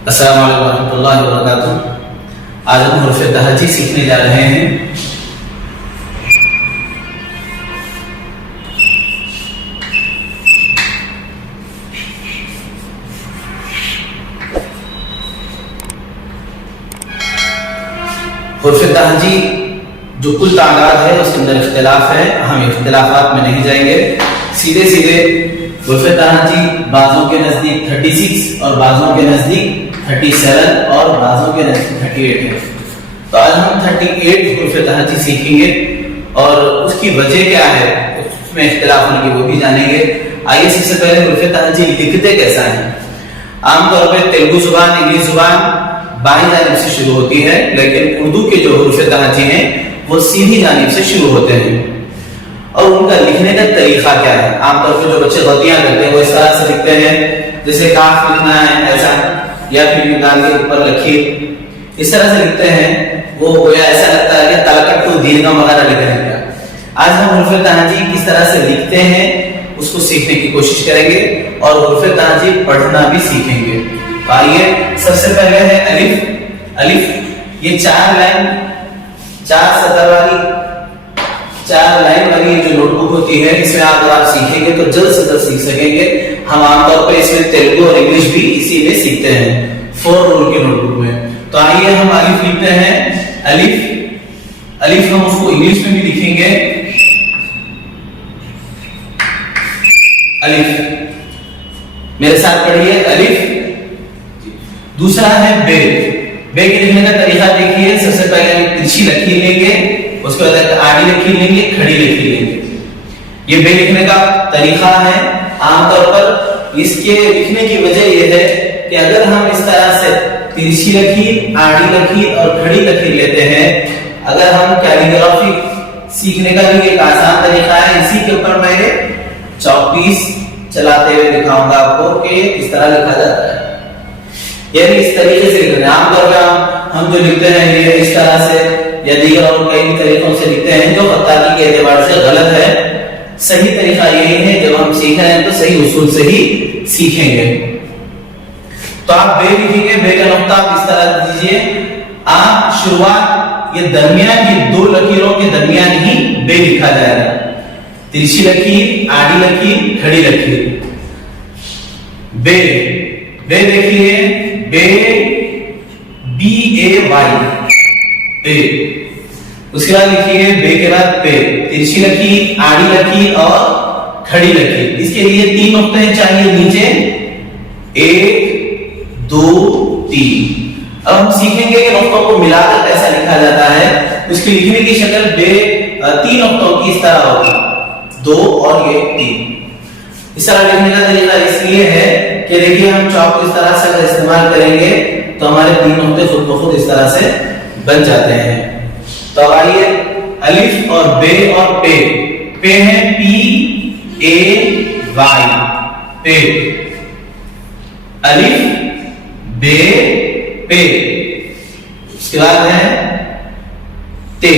अस्सलाम वालेकुम रहमतुल्लाहि व बरकातुहू। आज हम हुर्फ़े तहजी सीखने जा रहे हैं। हुर्फ़े तहजी जो कुल तादाद है उसके अंदर इख्तिलाफ है, हम इख्तिलाफात में नहीं जाएंगे। सीधे सीधे हुर्फ़े तहजी बाज़ों के नजदीक 36 और बाज़ों के नजदीक 37 और बाज़ों के नजदीक 38 है। तो आज हम 38 हुर्फ़े तहजी सीखेंगे और उसकी वजह क्या है, उसमें इख्तिलाफ होने की वो भी जानेंगे। आइए सबसे पहले हुर्फ़े तहजी लिखते कैसा है। आमतौर पर तेलुगु जुबान, इंग्लिश जुबान बाईं जानिब से शुरू होती है, लेकिन उर्दू के जो हुर्फ़े तहजी हैं वो सीधी जानिब से शुरू होते हैं। और उनका लिखने का तरीका क्या है। आमतौर पर जो बच्चे गलतियां करते हैं वो इस तरह से लिखते हैं, जैसे काफ लिखना है ऐसा, या फिर यूनान के ऊपर लकीर, इस तरह से लिखते हैं। वो या ऐसा लगता है कि तलकट को दीर्घम वगैरह लिख रहे हैं। आज हम हुर्फ़े तहजी किस तरह से लिखते हैं उसको सीखने की कोशिश करेंगे और हुर्फ़े तहजी पढ़ना भी सीखेंगे। तो आइए सबसे पहले है अलिफ। अलिफ ये 4 लाइन 4 सतर वाली 4 लाइन वाली जो नोटबुक होती है, इसमें अगर आप सीखेंगे तो जल्द से जल्द सीख सकेंगे। हम आमतौर पर इसमें तेलुगु और इंग्लिश भी इसी में सीखते हैं 4 रूल की नोटबुक में। तो आइए हम अलिफ लिखते हैं। अलिफ अलिफ हम उसको इंग्लिश में भी लिखेंगे अलिफ। मेरे साथ पढ़िए अलिफ। दूसरा है बे। बे के लिखने का तरीका देखिए। सबसे पहले हम तिरछी लकीर लेंगे, उसके बाद आड़ी लकीर लेंगे, खड़ी लकीर लेंगे। ये बे लिखने का तरीका है। आमतौर पर इसके लिखने की वजह यह है कि अगर हम इस तरह से तिरछी लकीर, आड़ी लकीर और खड़ी लकीर लेते हैं, अगर हम कैलीग्राफी सीखने का भी एक आसान तरीका है। इसी के ऊपर मैं चौपीस चलाते हुए दिखाऊंगा आपको कि किस तरह लिखा जाता है। यानी इस तरीके से लिखते हैं। आमतौर पर हम जो लिखते हैं ये इस तरह से या दीगर और कई तरीकों से लिखते हैं, जो खत्ताती के एतबार से गलत है। सही तरीका यही है, जब हम सीख रहे हैं तो सही उसूल से ही सीखेंगे। तो आप बे लिखेंगे, बे का नुक्ता आप इस तरह दीजिए। आप शुरुआत ये दरमियान की 2 लकीरों के दरमियान ही बे लिखा जाएगा। तिरछी लकीर, आड़ी लकीर, खड़ी लकीर। बे बे देखिए, बे BAY बे। उसके बाद लिखिए बे के बाद पे, तिरछी लकीर, आड़ी लकीर और खड़ी लकीर। इसके लिए 3 नुक्ते चाहिए नीचे, 1 2 3। अब हम सीखेंगे कि नुक्तों को मिलाकर कैसा लिखा जाता है। उसकी लिखने की शक्ल बे 3 नुक्तों की इस तरह होगी, 2 और ये 3। इस तरह लिखने का तरीका इसलिए है कि देखिए हम चौक इस तरह से अगर इस्तेमाल करेंगे तो हमारे 3 नुक्ते खुद ब खुद इस तरह से बन जाते हैं। तो आइए अलिफ और बे और पे। पे है PAY पे। अलिफ बे पे। उसके बाद है ते,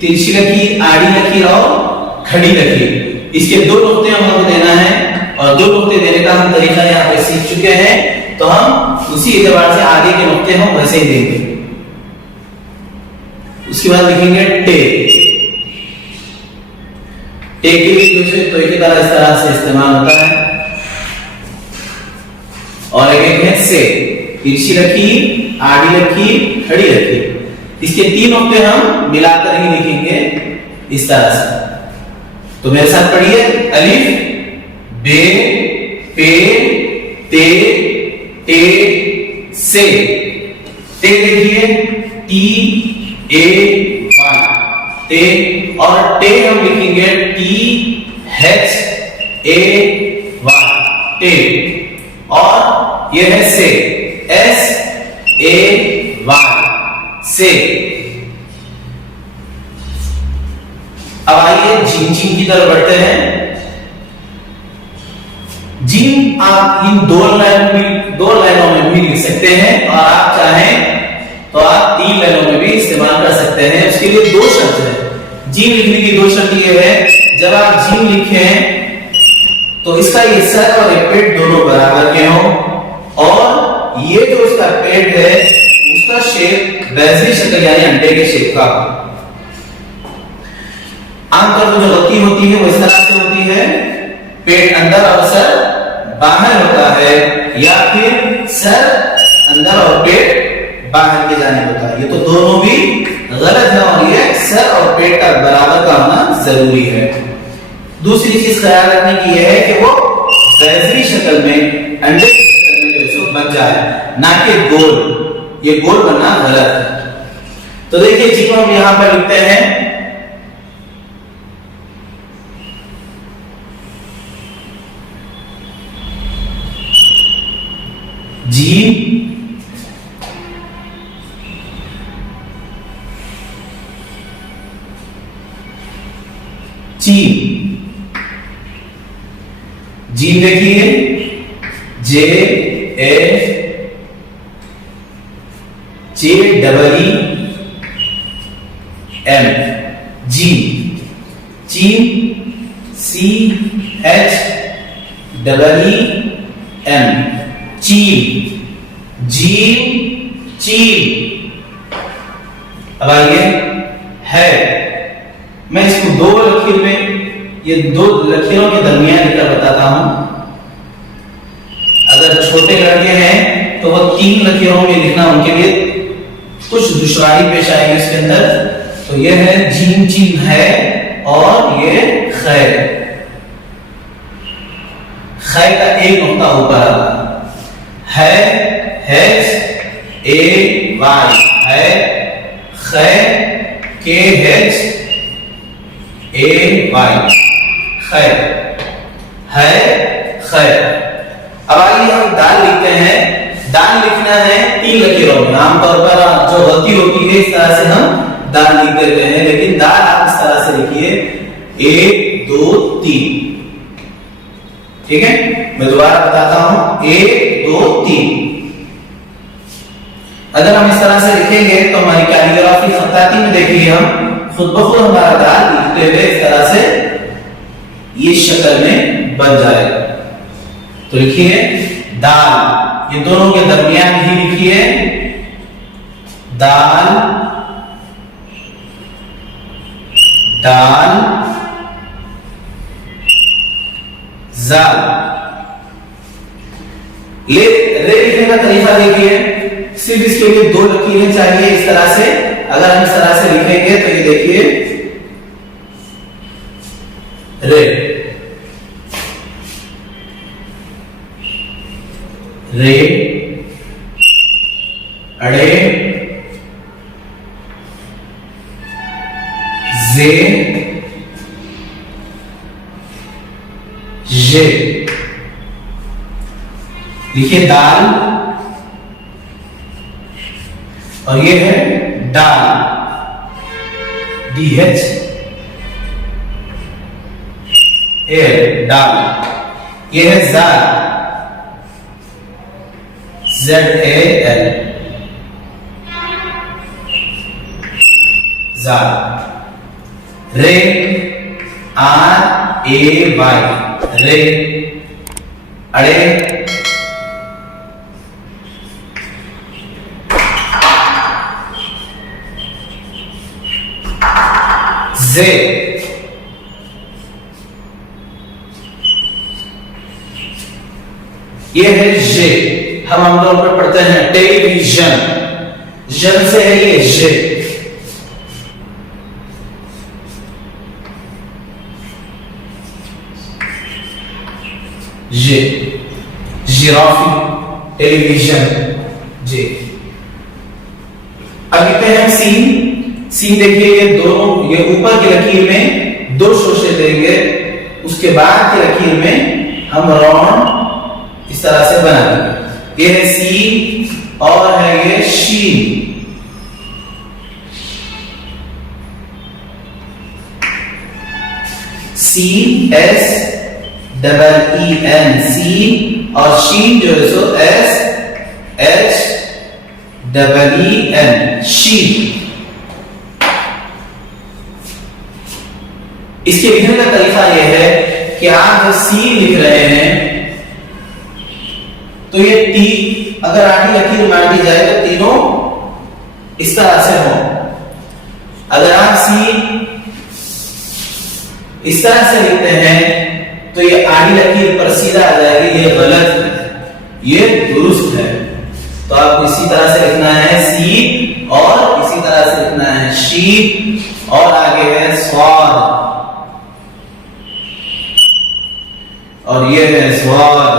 तिरछी लकीर, आड़ी लकीर और खड़ी लकीर। इसके 2 नुक्ते हमको देना है और 2 नुक्ते देने का हम तरीका यहाँ पे सीख चुके हैं। तो हम उसी एतबार से आगे के नुक्ते हम वैसे ही देंगे। उसके बाद लिखेंगे टे। टे के लिए तो एक तरह इस तरह से इस्तेमाल होता है। और एक है से, तिरछी लकीर, आड़ी लकीर, खड़ी लकीर। इसके 3 नुक्ते हम मिलाकर ही लिखेंगे इस तरह से। तो मेरे साथ पढ़िए अलिफ बे पे ते टे से। ते देखिए TAY ते, और टे हम लिखेंगे THAY टे। और यह है से, SAY से। अब आइए जीम की तरफ बढ़ते हैं। जीम आप इन 2 लाइनों में भी लिख सकते हैं और आप चाहें तो आप 3 लाइनों में भी इस्तेमाल कर सकते हैं। उसके लिए 2 शर्त है। जीम लिखने की 2 शर्त ये है, जब आप जीम लिखें तो इसका ये सर और ये पेट दोनों बराबर के हों और ये जो इसका इसका पेट है उसका शेप वैसी शक्ल यानी अंडे के शेप का। आमतौर पर जो गलती होती है वो इस तरह से होती है, पेट अंदर और सर बाहर होता है, या फिर सर अंदर और पेट बाहर के जाने होता है। ये तो दोनों भी गलत है और ये सर और पेट का बराबर का होना जरूरी है। दूसरी चीज ख्याल रखने की यह है कि वो वैसी शक्ल में अंडे की शक्ल में जो है बन जाए, ना कि गोल। ये गोल बनना गलत है। तो देखिए जिसको हम यहां पर लिखते हैं जीम चीम। जीम देखिए J A M gym. Cheam CHEEM Cheam. Gym Cheam. अब आइए है, मैं इसको दो लकीर में, ये दो लकीरों के दरमियान लिखकर बताता हूं। अगर छोटे लड़के हैं तो वो 3 लकीरों में लिखना उनके लिए कुछ दुश्वारी पेश आएगी इसके अंदर। तो ये है जीम चीम है, और ये खै। खै का एक नुक्ता ऊपर आ रहा है, H A Y है, खै K H A Y खै है खै। अब आइए हम दाल लिखते हैं। दाल लिखना है 3 लकीरों में। आमतौर पर जो गलती होती है इस तरह से हम दाल लिख देते हैं, लेकिन दाल आप इस तरह से लिखिए 1 2 3। ठीक है, मैं दोबारा बताता हूं 1 2 3। अगर हम इस तरह से लिखेंगे तो हमारी कैलीग्राफी खत्ताती में देखिए हम खुद ब खुद हमारा दाल लिखते हुए इस तरह से ये शक्ल में बन जाएगा। तो लिखिए दाल, ये दोनों के दरमियान ही लिखिए दाल दाल जाल। रे लिखने का तरीका देखिए, सिर्फ इसके लिए 2 लकीरें चाहिए इस तरह से। अगर हम इस तरह से लिखेंगे तो ये देखिए रे रे अड़े जे जे। लिखिए दाल, और ये है दाल DH A दाल। ये है जाल ZAL जाल। रे RAY रे अड़े जे। ये है जे। हम आमतौर पर पढ़ते हैं टेलीविजन, जन से है ये जे। जे जिराफी टेलीविजन जे। अब लिखते हैं सीन। सीन देखिए ये दोनों, ये ऊपर की लकीर में 2 शोशे देंगे, उसके बाद की लकीर में हम राउंड इस तरह से बना देंगे। ये है सीन और है ये शीन। CSEEN सीन, और शीन जो है सो SHEEN शीन। इसके लिखने का तरीका यह है कि आप जब सी लिख रहे हैं तो ये टी अगर आड़ी लकीर मान ली जाए तो तीनों इस तरह से हो। अगर आप सी इस तरह से लिखते हैं तो ये आड़ी लकीर पर सीधा आ जाएगी, ये गलत है, ये दुरुस्त है। तो आपको इसी तरह से लिखना है सी और इसी तरह से लिखना है शी और आगे है स्वाद और ये है स्वाद।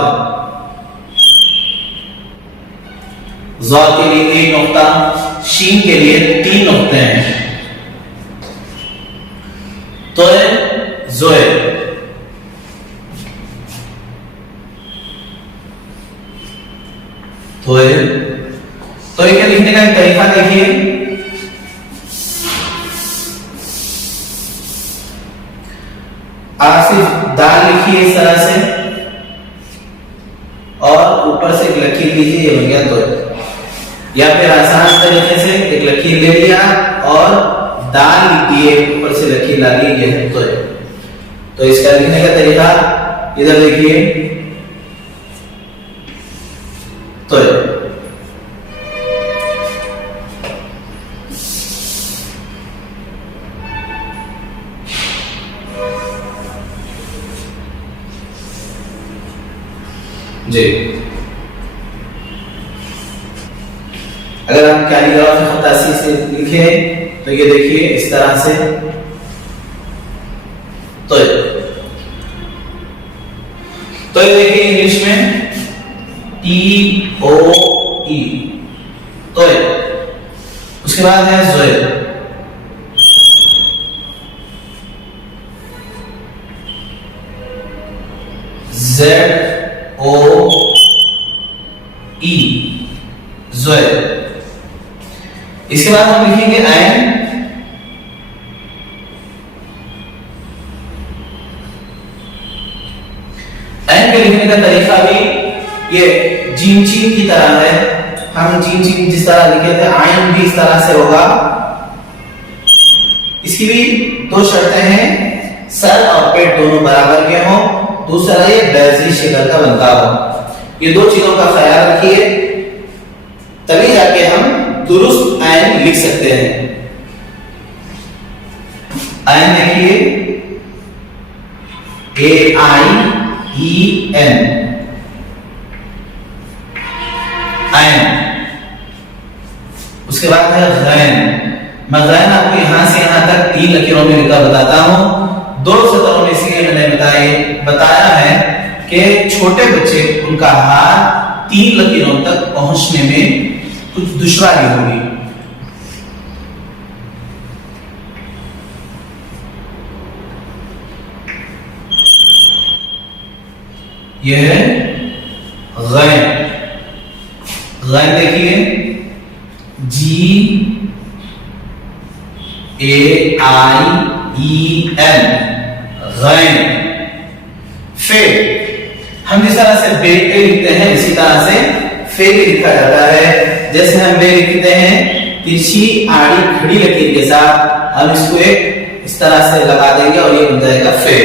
ज़ॉ के लिए 1 नुक्ता, शीन के लिए 3 नुक्ते हैं। तो ज़ोए, तो ये लिखने का एक तरीका देखिए। आप सिर्फ दाल लिखिए इस तरह से और ऊपर से एक लकीर लीजिए, ये बन गया तो। या फिर आसान तरीके से एक लकीर ले लिया और दाल लिखिए, ऊपर से लकीर डालिए, ये है तो इसका लिखने का तरीका इधर देखिए तो जी। अगर हम कैलीग्राफी खतासी से लिखे तो ये देखिए इस तरह से तो ये देखिए इंग्लिश में TOE तो उसके बाद है ज़ोए, ZOE ज़ोए। इसके बाद हम लिखेंगे आयन, आयन के लिखने का तरीका भी ये जीम चीन की तरह है। हम जीम चीन जिस तरह लिखे थे आयन भी इस तरह से होगा। इसकी भी 2 शर्तें हैं, सर और पेट दोनों बराबर के हों, दूसरा ये बैजी शक्ल का बनता हो। ये 2 चीजों का ख्याल रखिए, तभी जाके हम दुरुस्त आयन लिख सकते हैं। आयन देखिए AIEN आयन। उसके बाद है गैन। मैं गैन आपको यहां से यहां तक 3 लकीरों में लिखा बताता हूं। 2 सतरों में इसलिए मैंने बताया है कि छोटे बच्चे उनका हाथ 3 लकीरों तक पहुंचने में कुछ दुश्वारी होगी। यह है गैन। गैन देखिए GAIEN गैन। फे हम जिस तरह से बे पे लिखते हैं इसी तरह से फे भी लिखा जाता है। जैसे हम बे लिखते हैं तिरछी आड़ी खड़ी लकीर के साथ, हम इसको एक इस तरह से लगा देंगे और ये बन जाएगा फे।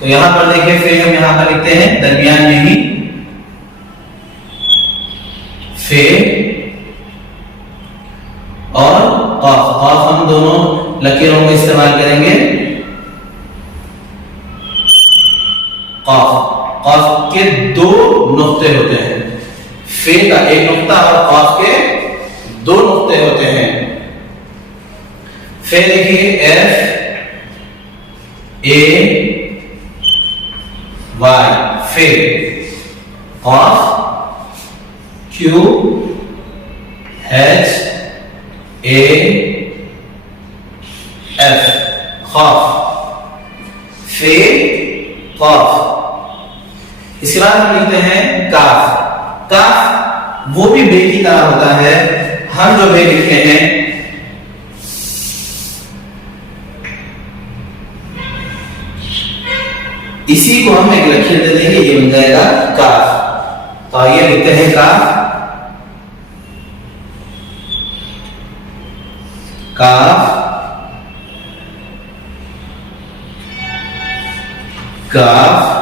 तो यहां पर देखिए फे हम यहां पर लिखते हैं दरमियान में ही फे और कॉफ। कॉफ हम दोनों लकीरों को इस्तेमाल करेंगे। कॉफ, कॉफ के 2 नुक्ते होते हैं, फे का 1 नुक्ता और कॉफ के 2 नुक्ते होते हैं। फे देखिए FAY फे, कॉफ QHAF खौफ, फे खौफ। इसके बाद हम लिखते हैं काफ। काफ वो भी बे की तरह होता है। हम जो बे लिखते हैं इसी को हम एक लकीर दे देंगे, ये बन जाएगा काफ। तो आइए लिखते हैं काफ। काफ, काफ,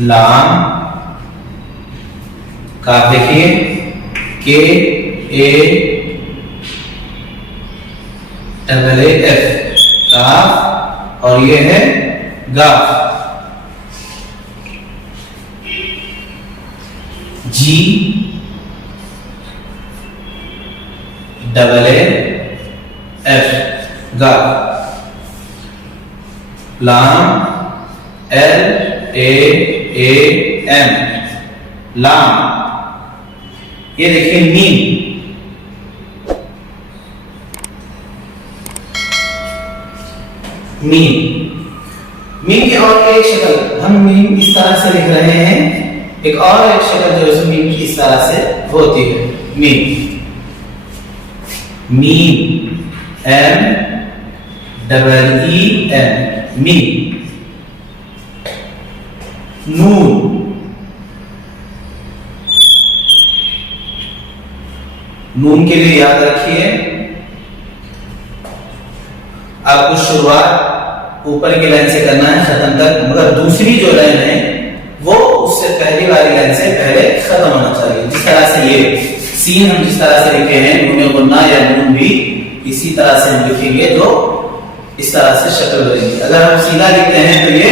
लाम, काफ देखिए के ए डबल ए एफ, काफ, और ये है गाफ। जी डबल ए एफ, गाफ। लाम, एल ए एम, लाम। ये देखिए मीम, मीम की और एक शक्ल, हम मीम इस तरह से लिख रहे हैं, एक और एक शक्ल जो है मीम की इस तरह से होती है, मीम, एम डबल ई एम, मीम। नून, नून के लिए याद रखिए आपको शुरुआत ऊपर की लाइन से करना है खत्म तक, मगर दूसरी जो लाइन है वो उससे पहली वाली लाइन से पहले खत्म होना चाहिए। जिस तरह से ये सीन हम जिस तरह से लिखे हैं, नून गुन्ना या नून भी इसी तरह से हम लिखेंगे, जो इस तरह से शक्ल बनेगी। अगर हम सीधा लिखते हैं तो ये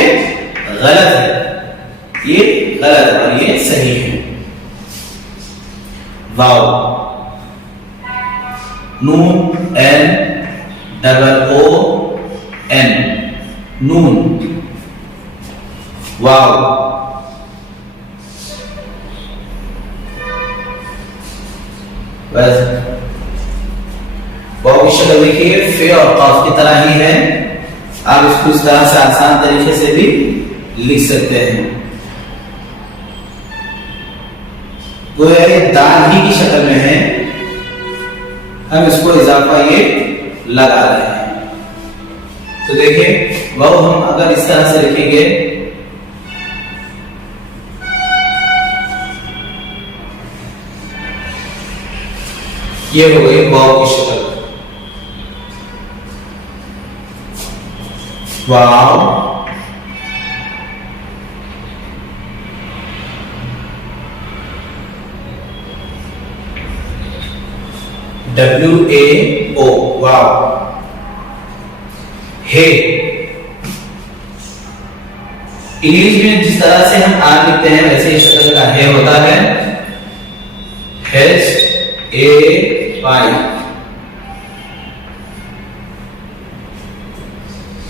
गलत है, ये गलत है और ये सही है। वाव, नून एन डबल ओ एन, नून, वाव। बस वाव की शक्ल देखिए फे और काफ की तरह ही है, आप इसको इस तरह से आसान तरीके से भी लिख सकते हैं। गोया ये दाल ही की शक्ल में है, हम इसको इजाफा ये लगा रहे हैं। तो देखिए वाव हम अगर इस तरह से लिखेंगे, ये हो गई वाव की शक्ल, वाव। WAO, वाव। हे, इंग्लिश में जिस तरह से हम आर लिखते हैं वैसे इस शक्ल का हे होता है, HAY,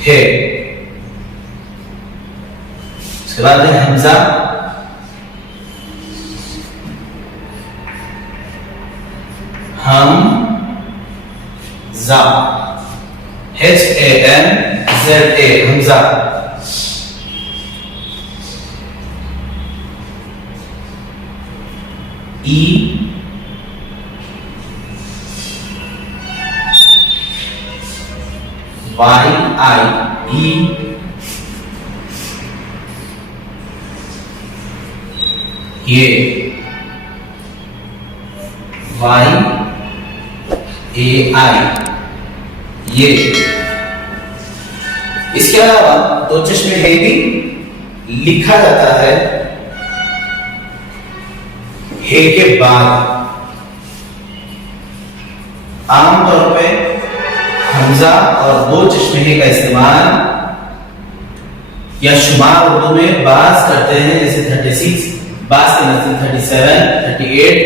हे। उसके बाद है हमजा, हम जा, HAMZA, Hamza. E YI, E, ये YAI, ये। इसके अलावा दो चश्मे है भी लिखा जाता है हे के बाद। आमतौर पे हमजा और दो चश्मे हे का इस्तेमाल या शुमार उर्दू में बास करते हैं, जैसे 36, बास के नजदीक 37, 38।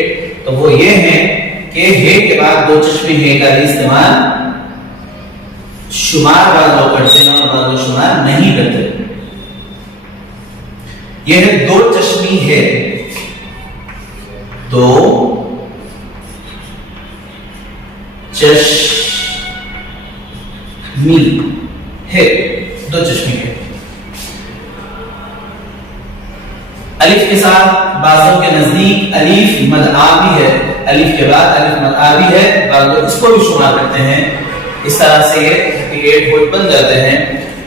तो वो ये है कि हे के बाद दो चश्मे हे का भी इस्तेमाल शुमार बाद लोग करते हैं और बाद लोग शुमार नहीं करते। यह है दो चश्मी है, दो चश्मी है, दो चश्मी है। अलिफ के साथ बाजों के नजदीक अलिफ मद आ भी है, अलिफ के बाद अलिफ मद आ भी है, बाद लोग इसको भी शुमार करते हैं। इस तरह से ये 38 वोल्ट बन जाते हैं।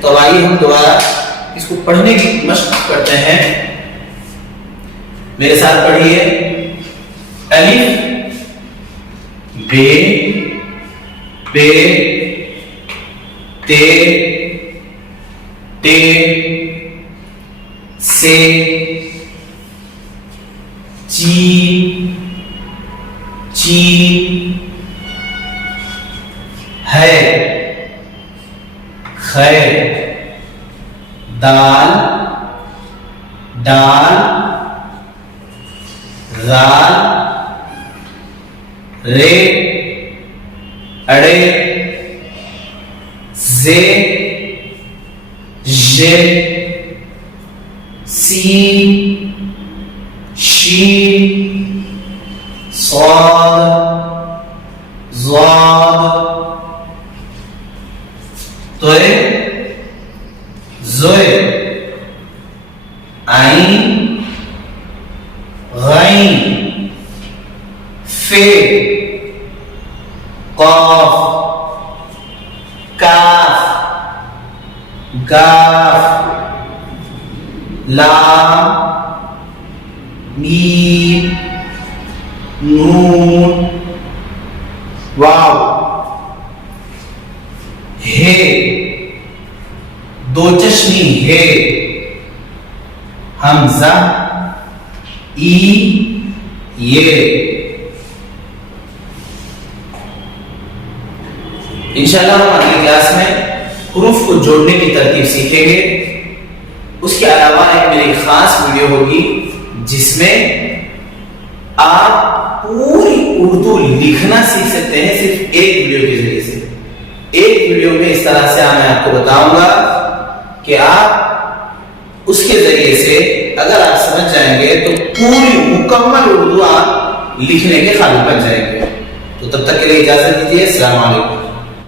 तो आइए हम दोबारा इसको पढ़ने की मशक करते हैं। मेरे साथ पढ़िए, अलिफ बे पे ते टे से से, ची, ची, है, खै, दाल, दाल, राल, रे, अड़े, जे, जे, सी, शी, स्वाद, ज़ाद, तोय, ज़ोय, आइन, गैन, फे, कॉफ, काफ, गाफ, लाम, मीम, नून, वाव, हे, दो चश्मी हे, हमजा, ई, ये। इंशाल्लाह हम अगली क्लास में हुरूफ को जोड़ने की तरकीब सीखेंगे। उसके अलावा एक मेरी खास वीडियो होगी जिसमें आप पूरी उर्दू लिखना सीख सकते हैं सिर्फ एक वीडियो के जरिए से। एक वीडियो में इस तरह से मैं आपको बताऊंगा कि आप उसके जरिए से अगर आप समझ जाएंगे तो पूरी मुकम्मल उर्दू आप लिखने के काबिल बन जाएंगे। तो तब तक के लिए इजाजत दीजिए। अस्सलाम वालेकुम।